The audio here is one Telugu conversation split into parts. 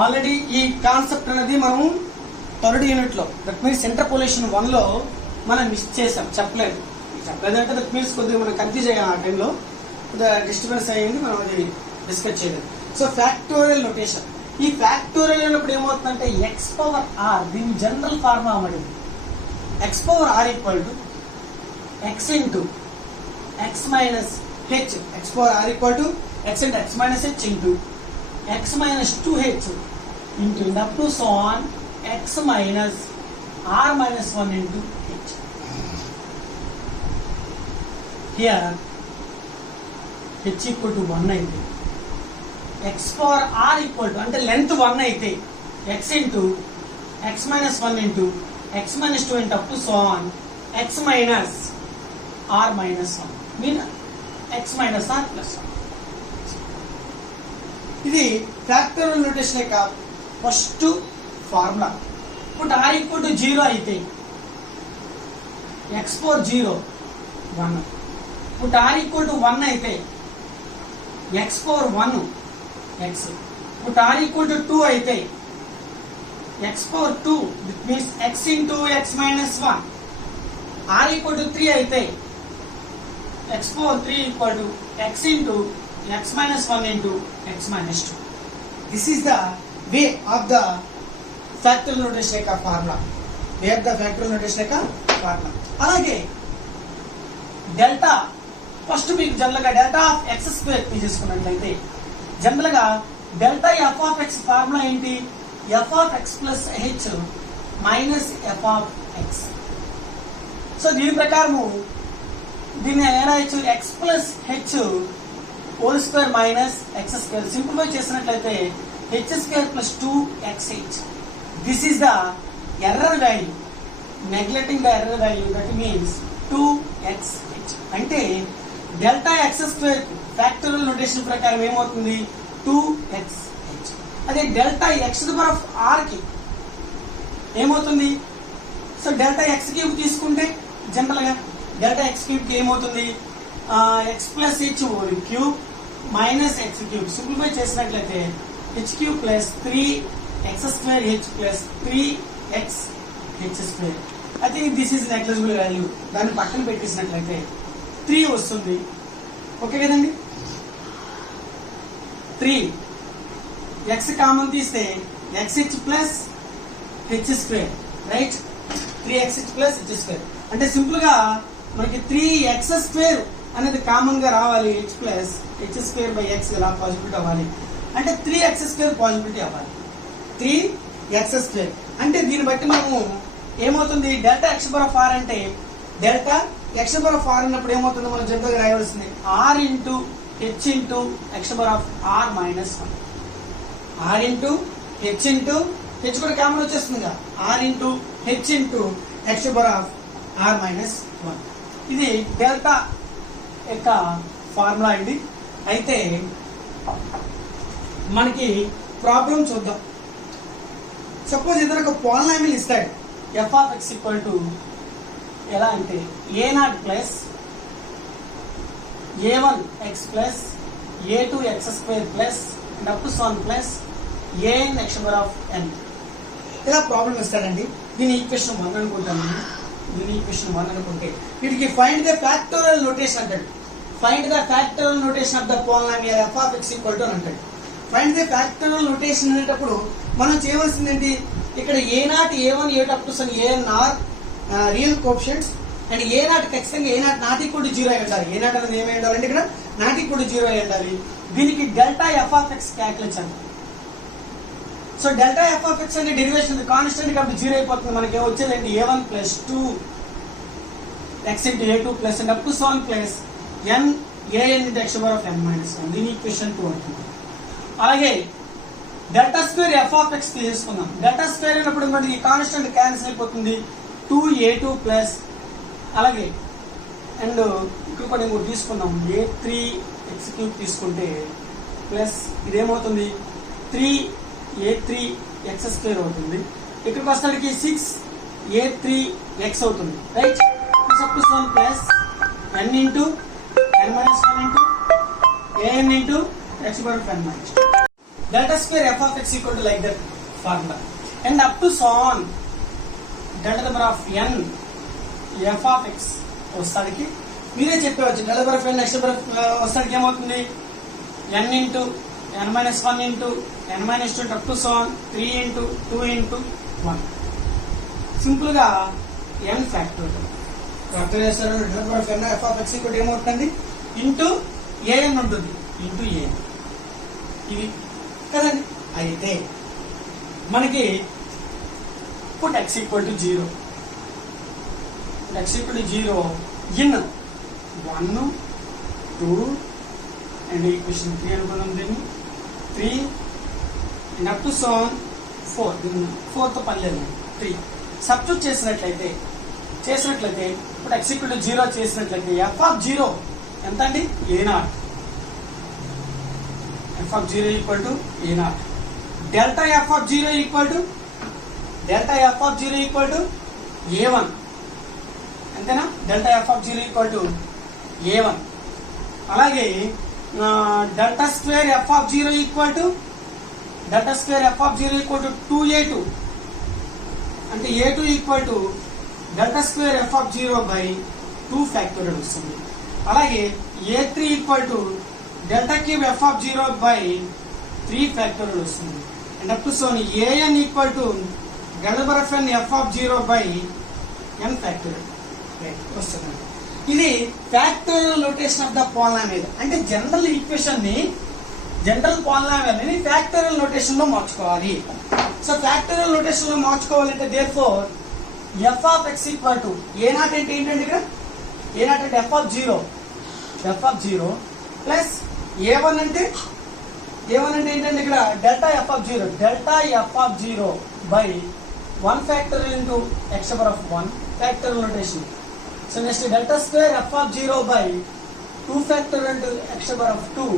ఆల్రెడీ ఈ కాన్సెప్ట్ అనేది మనం థర్డ్ యూనిట్ లో, దట్ మీన్స్ ఇంటర్పోలేషన్ 1 లో మనం మిస్ చేసాం, చెప్పలేదు అంటే దట్ మీన్స్ కొద్దిగా మనం కన్ఫ్యూజ్ అయ్యాం. ఆ టైంలో కొద్దిగా డిస్టర్బెన్స్ అయ్యింది, మనం అది డిస్కస్ చేయలేదు. సో ఫ్యాక్టోరియల్ నొటేషన్, ఈ ఫ్యాక్టోరియల్ అయినప్పుడు ఏమవుతుందంటే ఎక్స్ పవర్ ఆర్, దీని జనరల్ ఫార్ములా అన్నది x power r equal to x into x minus h. X power r equal to x into x minus h into x minus 2h into up to so on x minus r minus 1 into h. Here h equal to 1 అయితే x power r equal to అంటే length 1 అయితే x into x minus 1 into x minus 2 into up to so on x minus r minus 1 mean x minus r plus 1. ఇది ఫ్యాక్టోరియల్ నోటేషన్ యొక్క ఫస్ట్ ఫార్ములా. ఇప్పుడు r ఈక్వల్ టు 0 అయితే x పవర్ 0 1. ఇప్పుడు r ఈక్వల్ టు 1 అయితే x పవర్ 1 x. ఇప్పుడు r ఈక్వల్ టు 2 అయితే x power 2, that means x into x minus 1. r equal to 3 అయితే x power 3 equal to x into x minus 1 into x minus 2. This is the way of the factorial notation యొక్క formula. Way of the factorial notation యొక్క ఫార్ములా. అలాగే డెల్టా, ఫస్ట్ మీకు జనరల్ గా డెల్టా ఆఫ్ ఎక్స్ స్క్వేర్ తీసేసుకున్నట్లయితే జనరల్ గా delta f of x formula ఏంటి? F of x plus h minus f of x. So దీని ప్రకారము దీన్ని ఎలా రాయొచ్చు? X plus h whole square minus x square. Simplify చేసినట్లయితే h square plus 2xh. This is the error value, neglecting the error value, that means 2xh. అంటే delta x square factorial notation ప్రకారం ఏమవుతుంది? 2xh. అదే delta x to the power of r కి ఏమవుతుంది? సో డెల్టా ఎక్స్ క్యూబ్ తీసుకుంటే జనరల్ గా డెల్టా ఎక్స్ క్యూబ్ కి ఏమవుతుంది? X plus h whole cube minus x cube. Simplify చేసినట్లయితే h cube plus 3x square h plus 3x h square. I think this is negligible value. దాన్ని పక్కన పెట్టేసినట్లయితే 3 వస్తుంది. ఓకే కదండి? 3x కామన్ తీస్తే xh plus H square, right? 3xh plus H square అంటే సింపుల్ గా మనకి 3x స్క్వేర్ అనేది కామన్ గా రావాలి. H plus H square by X ఇలా పాజిబిలిటీ అవ్వాలి. అంటే 3x స్క్వేర్ పాజిబిలిటీ అవ్వాలి. 3x స్క్వేర్ అంటే దీన్ని బట్టి మనము ఏమవుతుంది? Delta x power of r అంటే delta x power of r అన్నప్పుడు ఏమవుతుందో మనం జనరల్ గా రాయవలసింది r into h into x power of r minus 1. R into h into h కూడా కామన్ వచ్చేస్తుంది కదా, r into h into x power of r minus 1. ఇది డెల్టా యొక్క ఫార్ములా అండి. అయితే మనకి ప్రాబ్లం చూద్దాం. సపోజ్ ఇతను ఒక పాలినామిల్ ఇస్తాడు, F of X equal to ఎలా అంటే a0 plus a1x plus a2x square plus and up to 1 plus an x power of n. ఇలా ప్రాబ్లం ఇస్తాడండి. దీని ఈక్వేషన్ 1 అనుకుంటాను. దీని ఈక్వేషన్ 1 అనుకుంటే వీటికి ఫైండ్ ద ఫ్యాక్టోరియల్ నోటేషన్ అంటాడు. Find the factorial notation of the polynomial F of X equal to అని అంటాడు. ఫైండ్ ద ఫ్యాక్టోరియల్ నోటేషన్ అనేటప్పుడు మనం చేయవలసింది ఏంటి? ఇక్కడ a0 a1 a2 up to an are real coefficients and a0 ఖచ్చితంగా a0 నాట్ ఈక్వల్ టు 0 అయి ఉండాలి. a0 అనేది ఏమై ఉండాలంటే ఇక్కడ నాట్ ఈక్వల్ టు 0 అయి ఉండాలి. దీనికి delta f of x calculate చేయాలి. So delta f of x అంటే డెరివేషన్ కాన్స్టెంట్ కాబట్టి 0 అయిపోతుంది. మనకి వచ్చేది ఏంటి? a1 plus 2x into a2 plus and up to 1 plus n an into x power of n minus 1. దీని ఈక్వేషన్ 2 అవుతుంది. అలాగే delta square f of x తీసుకుందాం. డెల్టా స్క్వేర్ అయినప్పుడు మనకి కాన్స్టెంట్ క్యాన్సిల్ అయిపోతుంది. 2a2 ప్లస్ అలాగే అండ్ ఇక్కడ కూడా ఇంకోటి తీసుకుందాం, a3x క్యూబ్ తీసుకుంటే ప్లస్ ఇదేమవుతుంది? 3a3x స్క్వేర్ అవుతుంది. ఇక్కడికి వస్తానికి 6a3x అవుతుంది, right? Plus n into n minus 1 into an into x power of n minus 2. delta square f of x equal to like that formula, and up to so on delta number of n f of x వస్తాడికి మీరే చెప్పవచ్చు. Delta number of n next number వస్తాడికి ఏమవుతుంది, n into n minus 1 into n minus 2 up to so on 3 into 2 into 1. Simple గా n ఫ్యాక్టోరియల్ అర్థం చేస్తారు. Delta number of n f of x equal ఏమవుతుంది, ఇంటూ an ఉంటుంది, ఇంటూ an ఇది కదండి. అయితే మనకి put x equal to 0, x equal to 0 in 1 2 and equation 3 అనుకున్నాం దీన్ని 3 and up to so on 4. 4 తో పని లేదు, 3 సబ్స్టిట్యూట్ చేసినట్లయితే ఇప్పుడు x equal to 0 చేసినట్లయితే f of 0 ఎంత అండి, a0. f of 0 equal to a0. delta f of 0 equal to a1 అంతేనా. Delta f of 0 equal to a1. అలాగే delta square f of 0 equal to 2a2 అంటే a2 equal to delta square f of 0 by 2 factorial వస్తుంది. అలాగే a3 equal to delta cube f of 0 by 3 factorial వస్తుంది. And up to so an equal to delta number of n f of 0 by n factorial వస్తుంది. ఇది factorial notation of the polynomial. అంటే జనరల్ ఈక్వేషన్ ని, జనరల్ పాలినామియల్ ని ఫ్యాక్టోరియల్ నోటేషన్ లో మార్చుకోవాలి. సో ఫ్యాక్టోరియల్ నోటేషన్ లో మార్చుకోవాలంటే therefore f of x equal to a0 అంటే ఏంటంటే ఇక్కడ a0 అంటే f of 0 ప్లస్ a1 అంటే ఏంటంటే ఇక్కడ delta f of 0 by 1 factorial into x power of 1 factorial notation. So next delta square f of 0 by 2 factorial into x power of 2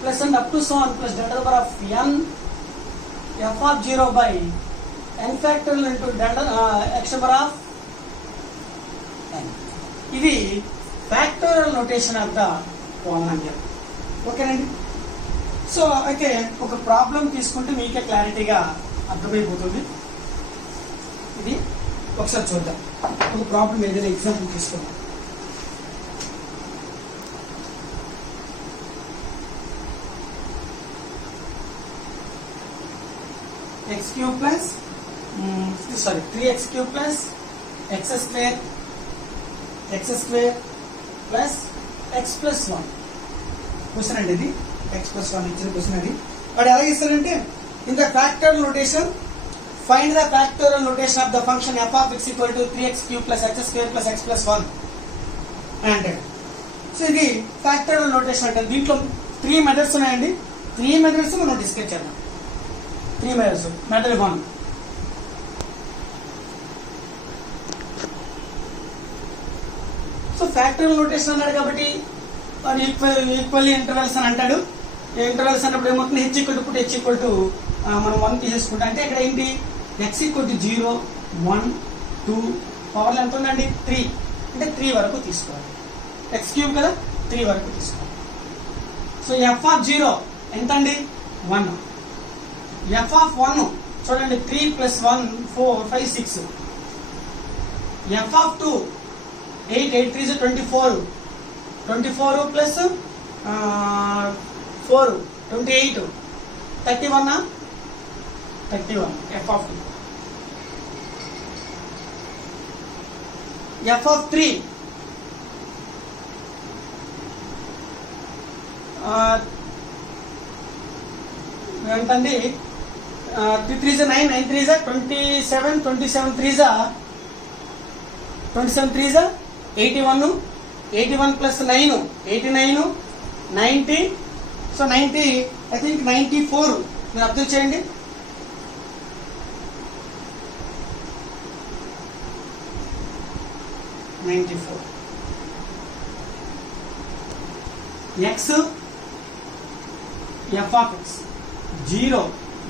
plus and up to so on plus delta power of n f of 0 by n factorial into delta x power of n. ఇది factorial notation of the polynomial. ఓకేనండి. సో అయితే ఒక ప్రాబ్లం తీసుకుంటే మీకే క్లారిటీగా అర్థమైపోతుంది. ఇది ఒకసారి చూద్దాం. ఒక ప్రాబ్లం ఏదైనా ఎగ్జాంపుల్ తీసుకుందాం. x cube plus 3x cube plus x square plus x plus 1 question అండి. ఇది x plus 1 ఇచ్చిన క్వశ్చన్ అది. వాడు ఎలా ఇస్తారంటే in the factorial notation find the factorial notation of the function f of x equal to 3x cube plus x square plus x plus 1 అంటే. సో ఇది ఫ్యాక్టోరియల్ నోటేషన్ అంటే దీంట్లో 3 మెథడ్స్ ఉన్నాయండి. 3 మెథడ్స్ మనం డిస్కస్ చేద్దాం. 3 methods. Method 1 so factorial notation అన్నాడు కాబట్టి వాడు ఈక్వల్లీ ఇంటర్వెల్స్ అని అంటాడు. ఇంటర్వెల్స్ అన్నప్పుడు ఏమవుతుంది, h equal to మనం 1 తీసేసుకుంటాం. అంటే ఇక్కడ ఏంటి, x equal to 0 1 2 పవర్లు ఎంత ఉందండి 3 అంటే 3 వరకు తీసుకోవాలి. x క్యూబ్ కదా 3 వరకు తీసుకోవాలి. సో f of 0 ఎంత అండి 1. f of 1 చూడండి 3 plus 1 4 5 6. f of 2 8 8 3 is 24 plus 4 28 31 f of 2. f of 3 ఎంతండి 3 3 is 9 9 3 is 27 27 3 is 81 81 plus 9 89 90. So 90 I think 94 మీరు అబ్జర్వ్ చేయండి. x f of x 0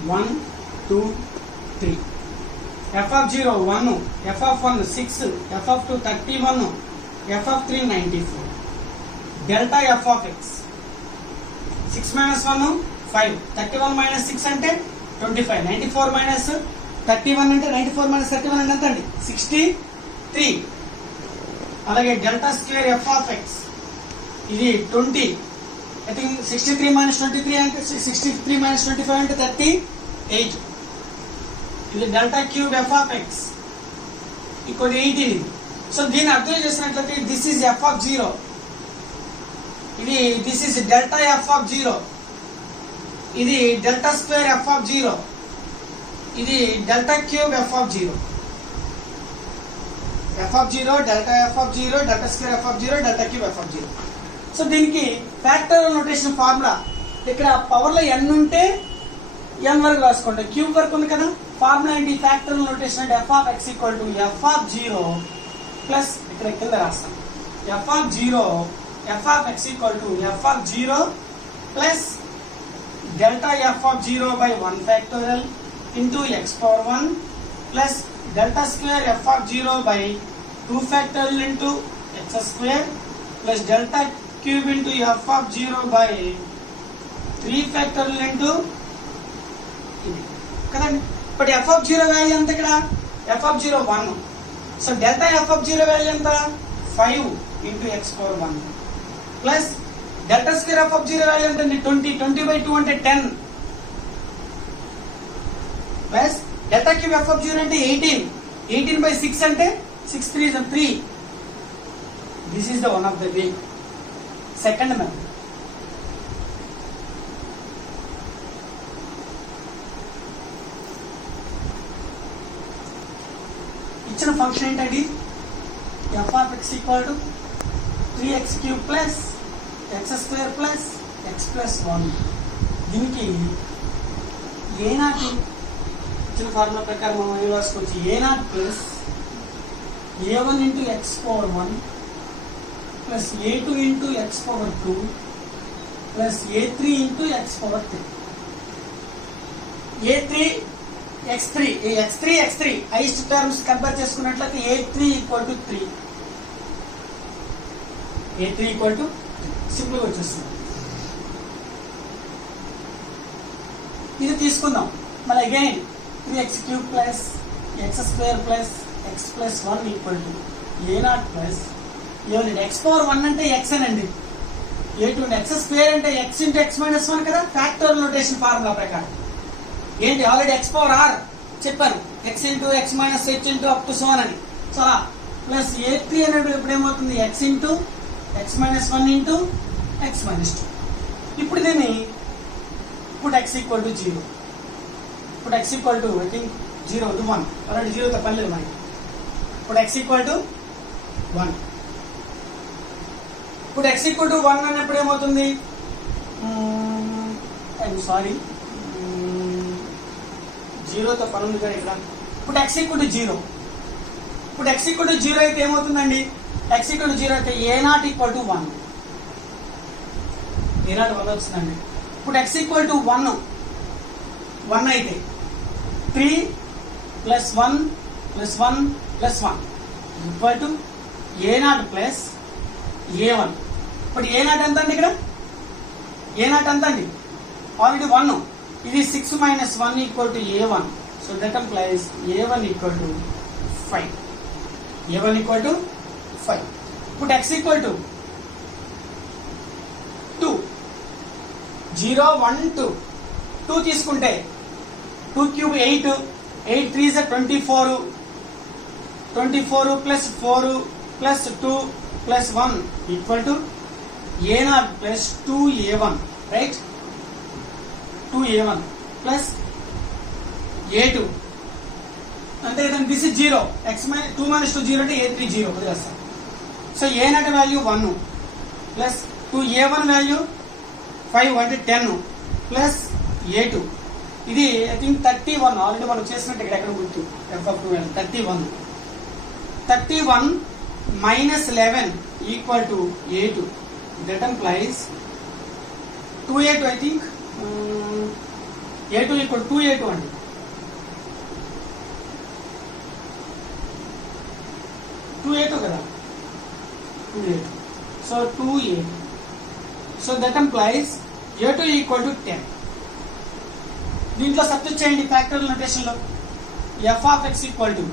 1 2 3. f of 0 1, f of 1 6, f of 2 31, f of 3 94. Delta f of x 6 minus 1 5. 31 minus 6 అంటే 25. 94 minus 31 అంటే 94 minus 31 అంటే ఎంత అండి 63. అలాగే delta square f of X ఇది 20. ఐ థింక్ 63 minus 23 అంటే 63 minus 25 అంటే 38. ఇది delta cube F of X equal 18. So దీన్ని అర్థం చేసినట్లయితే దిస్ ఈజ్ ఎఫ్ ఆఫ్ 0. ఇది this is delta f of 0. ఇది డెల్టా స్క్వేర్ ఎఫ్ ఆఫ్ 0. ఇది delta cube F of 0. F of 0 delta f of 0 delta square f of 0 delta cube F of 0. So దీనికి ఫ్యాక్టరల్ నోటేషన్ ఫార్ములా ఇక్కడ పవర్ లో n ఉంటే n వరకు రాసుకోండి. క్యూబ్ వరకు ఉంది కదా. ఫార్ములా ఏంటి ఫ్యాక్టరల్ నోటేషన్ అంటే F of X equal to F of 0 plus ఇక్కడ కింద రాస్తాం F of 0 F of X equal to F of 0 plus delta f of 0 by 1 factorial into x power 1 plus delta square f of 0 by 2 factorial into x square plus delta cube into F of 0 by 3 factorial into ఇది కదండి. బట్ ఎఫ్ ఆఫ్ 0 వాల్యూ ఎంత ఇక్కడ F of 0 1. So delta f of 0 value ఎంత 5 into x power 1 plus delta square f of 0 value ఎంత 20. 20 బై 2 అంటే 10 plus delta cube F of 0 అంటే 18. 18 బై 6 అంటే 6 3 is 3. This is the one of the way. Second method. ఇచ్చిన ఫంక్షన్ ఏంటండి F of X equal to 3x cube plus X square plus X plus 1. దీనికి a0 ఇచ్చిన ఫార్ములా ప్రకారం మనం ఏం రాసుకోవచ్చు a0 plus a1 into x power 1 plus a2 into x power 2 plus a3 into x power 3. a3 x3 highest terms compare చేసుకున్నట్లయితే a3 equal to 3. a3 equal to సింపుల్గా వచ్చేస్తుంది. ఇది తీసుకుందాం. మళ్ళీ again 3x cube plus X square plus X plus 1 equal to a0 plus ఏమండి ఎక్స్ పవర్ 1 అంటే ఎక్స్ అనండి. a2 ఎక్స్ స్క్వేర్ అంటే ఎక్స్ ఇంటూ ఎక్స్ మైనస్ 1 కదా ఫ్యాక్టరల్ నోటేషన్ ఫార్ములా ప్రకారం. ఏంటి ఆల్రెడీ ఎక్స్ పవర్ ఆర్ చెప్పాను X into x minus h into up to so అని. సో ప్లస్ a3 అనేది ఇప్పుడు ఏమవుతుంది X into x minus 1 into x minus 2. ఇప్పుడు దీన్ని ఇప్పుడు ఎక్స్ ఈక్వల్ టు 0. ఇప్పుడు x equal to I think 0 1 already 0తో పని లేదు మనకి. ఇప్పుడు ఎక్స్ ఈక్వల్ టు 1. ఇప్పుడు ఎక్స్ ఈక్వల్ టు 1 అన్నప్పుడు ఏమవుతుంది ఐఎమ్ సారీ 0తో పని ఉంది కదా ఇక్కడ. ఇప్పుడు ఎక్స్ ఈక్వల్ టు 0. ఇప్పుడు ఎక్స్ ఈక్వల్ టు 0 అయితే ఏమవుతుందండి ఎక్స్ ఈక్వల్ టు 0 అయితే a0 ఈక్వల్ టు 1. a0 1 వచ్చిందండి. ఇప్పుడు ఎక్స్ ఈక్వల్ టు 1 అయితే 3 plus 1 plus 1 plus 1 equal to a0 plus a1. ఇప్పుడు a0 ఎంత అండి ఇక్కడ a0 ఎంత అండి ఆల్రెడీ 1. ఇది 6 minus 1 equal to a1. So that implies a1 equal to 5. a1 equal to 5. ఇప్పుడు x ఈక్వల్ టు 2 0 1 2 2 తీసుకుంటే 2 cube 8 8 3 is 24 24 plus 4 plus 2 plus 1 equal to a0 plus 2a1 right. 2a1 plus a2 అంటే దిస్ ఇస్ 0 x 2 minus 2 0 అంటే a3 0 వదిలేస్తాం. So a0 value 1 plus 2a1 value 5 అంటే 10 ప్లస్ a2 ఇది ఐ థింక్ 31 ఆల్రెడీ మనం చేసినట్టు ఇక్కడ ఎక్కడ గుర్తు f of 2 31 minus 11 equal to a2. That implies 2a2 I think a2 equal 2a2 అండి. 2a2 కదా 2a2. So 2a2. So that implies a2 equal to 10. దీంట్లో సబ్స్టిట్యూట్ చేయండి ఫ్యాక్టోరియల్ నొటేషన్ లో. F of X equal to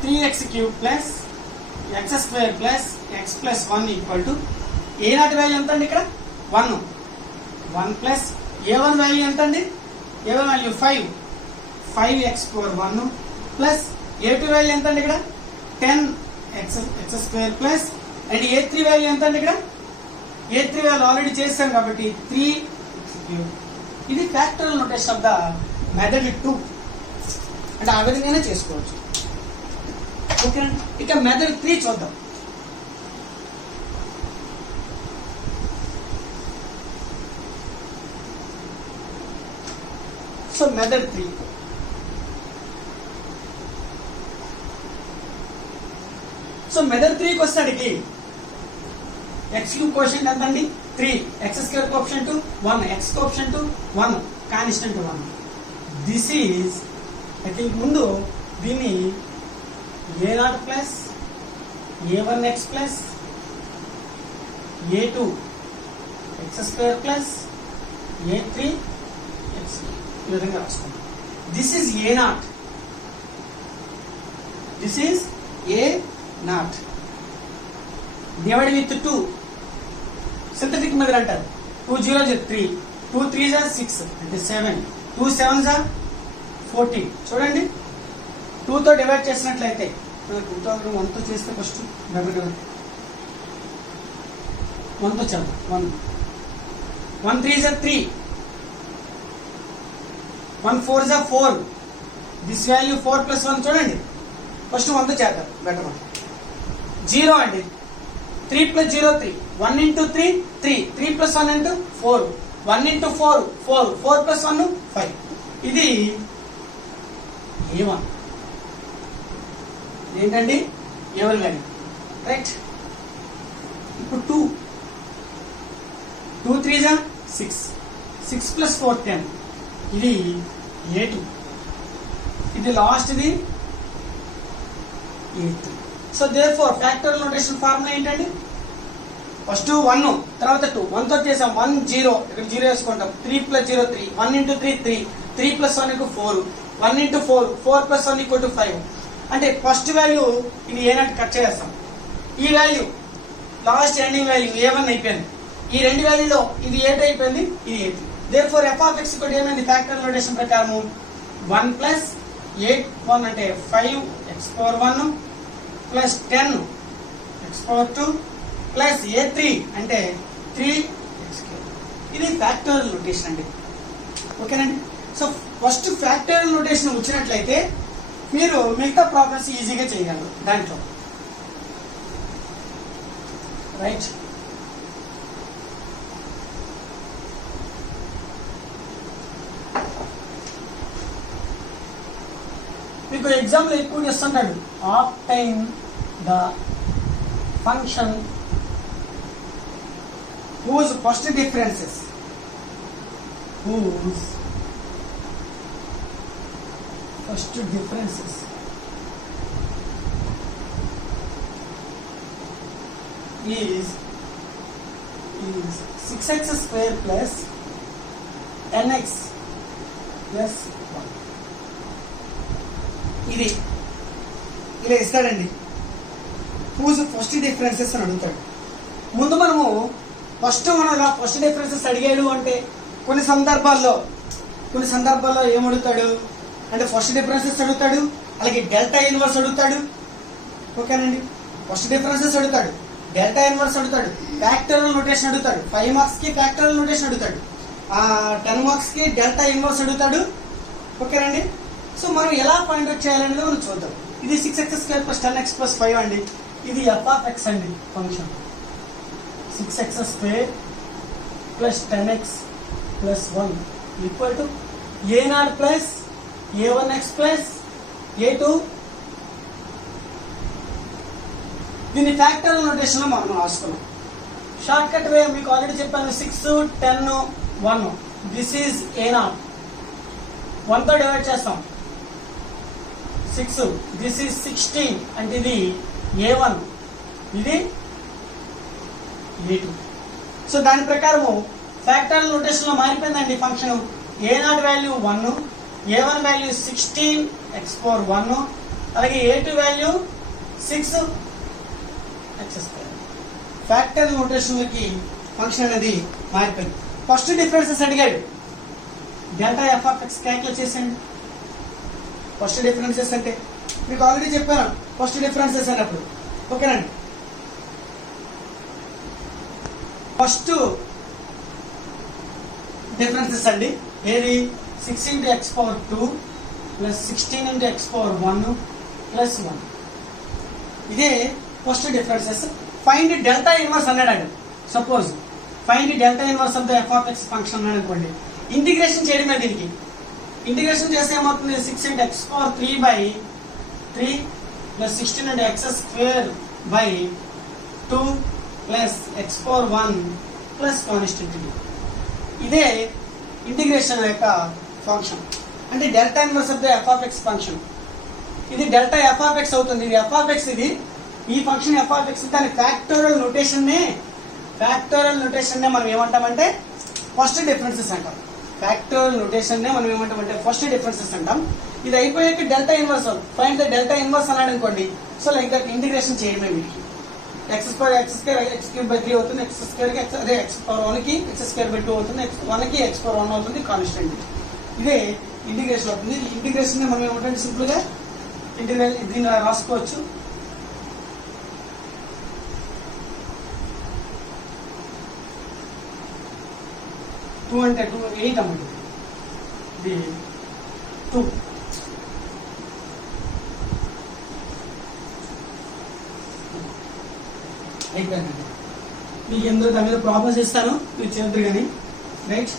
3x³ plus x² plus x+1 equal to a0 value ఎంత అండి ఇక్కడ 1 ప్లస్ a1 వాల్యూ ఎంత అండి, a1 value 5x² plus a2 value ఎంత అండి ఇక్కడ 10x² plus and a3 value ఎంత అండి ఇక్కడ, a3 వాల్యూ ఆల్రెడీ చేశాం కాబట్టి 3x³. ఇది factorial notation of the method 2. అంటే ఆ విధంగానే చేసుకోవచ్చు. ఓకేనండి. ఇక మెథడ్ 3 చూద్దాం. సో మెథడ్ 3 సో మెథడ్ 3కి వస్తాడికి x³ కోఎఫిషియంట్ ఎంత అండి 3, x² coefficient 1, x coefficient 1, constant 1. This is I think ముందు దీన్ని a0 plus a1x plus a2x² plus a3x ఈ విధంగా రాసుకుంటాం. This is a0, this is a0 divide with 2 synthetic method అంటారు. 2 0 3, 2 3 6 అంటే 7, 2 7 14. చూడండి 2 తో డివైడ్ చేసినట్లయితే 1 తో చేస్తే ఫస్ట్ బెటర్ కదా, 1 తో చేద్దాం. 1 3 3, 1 4 4, దిస్ వాల్యూ 4 + 1. చూడండి ఫస్ట్ 1 తో చేద్దాం బెటర్. 0 అండి 3 + 0 3, 1 × 3 3, 3 + 1 × 4, 1 × 4 4, 4 + 1 5. ఇది a1 ఏంటండి a1 వాల్యూ రైట్. ఇప్పుడు 2 3 6, 6 + 4 10, ఇది a2. ఇది last the a3. So therefore factorial notation formula ఏంటండి, ఫస్ట్ 1 తర్వాత 2, 1 తో చేసాం 1 0 ఇక్కడ 0 వేసుకుంటాం. 3 + 0 3, 1 × 3 3, 3 + 1 = 4, 1 × 4 4 + 1 = 5. అంటే ఫస్ట్ వాల్యూ ఇది a0 కట్ చేస్తాం. ఈ value last ending value a1 అయిపోయింది. ఈ రెండు వాల్యూలో ఇది a2 అయిపోయింది, ఇది a3. Therefore f of x కూడా ఏమైంది ఫ్యాక్టోరియల్ నొటేషన్ ప్రకారము 1 + 8 1 అంటే 5x⁴1 plus 10x⁴2 plus a3 అంటే 3x². ఇది ఫ్యాక్టోరియల్ నొటేషన్ అండి. ఓకేనండి. సో ఫస్ట్ ఫ్యాక్టోరియల్ నొటేషన్ వచ్చినట్లయితే మీరు మిగతా ప్రాబ్లమ్స్ ఈజీగా చేయగలరు దాంట్లో రైట్. మీకు ఎగ్జామ్లో ఎక్కువ చేస్తుంటాడు obtain the function whose first differences is 6x² plus 10x plus 1. ఇది ఇలా ఇస్తాడండి. whose first differences అని అడుగుతాడు. ముందు మనము ఫస్ట్ డిఫరెన్సెస్ అడిగాడు అంటే కొన్ని సందర్భాల్లో ఏమడుగుతాడు అంటే ఫస్ట్ డిఫరెన్సెస్ అడుగుతాడు, అలాగే డెల్టా ఇన్వర్స్ అడుగుతాడు. ఓకేనండి. ఫస్ట్ డిఫరెన్సెస్ అడుగుతాడు, డెల్టా ఇన్వర్స్ అడుగుతాడు, ఫ్యాక్టోరియల్ నొటేషన్ అడుగుతాడు. 5 మార్క్స్ కి ఫ్యాక్టోరియల్ నొటేషన్ అడుగుతాడు, 10 మార్క్స్ కి డెల్టా ఇన్వర్స్ అడుగుతాడు. ఓకేనండి. సో మనం ఎలా ఫైండ్ అవుట్ చేయాలనేది మనం చూద్దాం. ఇది 6x² + 10x + 5 అండి. ఇది f ఆఫ్ x అండి function. 6x² + 10x + 1 equal to a0 plus a1x plus a2. దీన్ని ఫ్యాక్టోరియల్ నొటేషన్ లో మనం రాసుకున్నాం. షార్ట్ కట్ వే మీకు ఆల్రెడీ చెప్పాను. 6 10 1, దిస్ ఈజ్ a0. 1 తో డివైడ్ చేస్తాం 6, దిస్ ఈజ్ 16 అంటే ఇది a1, ఇది a2. సో దాని ప్రకారము ఫ్యాక్టోరియల్ నొటేషన్ లో మారిపోయిందండి function. a0 value 1, a1 value 16 x power 1, అలాగే a2 value 6 x square. Factor నోటేషన్లకి ఫంక్షన్ అనేది మారిపోయింది. ఫస్ట్ డిఫరెన్సెస్ అడిగాడు, delta f of x calculate చేసేయండి. ఫస్ట్ డిఫరెన్సెస్ అంటే మీకు ఆల్రెడీ చెప్పాను, ఫస్ట్ డిఫరెన్సెస్ అన్నప్పుడు ఓకేనండి. ఫస్ట్ డిఫరెన్సెస్ అండి ఏది 6 into x power 2 plus 16 into x power 1 plus 1. ఇదే first differences. Find delta inverse అన్నాడు. Suppose find delta inverse of the f of x function అన్నాడు అనుకోండి. ఇంటిగ్రేషన్ చేయడమే దీనికి. ఇంటిగ్రేషన్ చేస్తే ఏమవుతుంది, 6 into x power 3/3 plus 16 into x square by 2 plus x power 1 plus constant. ఇదే ఇంటిగ్రేషన్ యొక్క ఫంక్షన్. అంటే delta inverse of the f of x function. ఇది డెల్టా ఎఫ్ ఆఫ్ ఎక్స్ అవుతుంది. ఇది ఎఫ్ ఆఫ్ ఎక్స్, ఇది ఈ ఫంక్షన్ ఎఫ్ ఆఫ్ ఎక్స్. దాని ఫ్యాక్టోరియల్ నోటేషన్ నే మనం ఏమంటామంటే ఫస్ట్ డిఫరెన్సెస్ అంటాం. ఫ్యాక్టోరియల్ నోటేషన్ నే మనం ఏమంటామంటే ఫస్ట్ డిఫరెన్సెస్ అంటాం. ఇది అయిపోయాక delta inverse, find the delta inverse అన్నాడు అనుకోండి. సో లైక్ దట్ ఇంటిగ్రేషన్ చేయడమే. వీటికి X square X cube by 3 అవుతుంది. ఎక్స్ స్క్వేర్ కి అదే ఎక్స్ పవర్ 1 కి ఎక్స్ స్క్వేర్ బై 2 అవుతుంది. ఎక్స్ 1 కి ఎక్స్ పవర్ 1 అవుతుంది కాన్స్టెంట్. ఇదే ఇంటిగ్రేషన్ అవుతుంది. ఇంటిగ్రేషన్ మనం ఏమంటే సింపుల్ గా ఇంటిగ్రేషన్ దీన్ని రాసుకోవచ్చు. టూ అంటే 8 అన్నమాట. ఇది 2 అయిపోయిందండి. మీకు ఎందుకు దాని మీద ప్రాబ్లమ్స్ ఇస్తాను, మీరు చేద్దరు కానీ రైట్.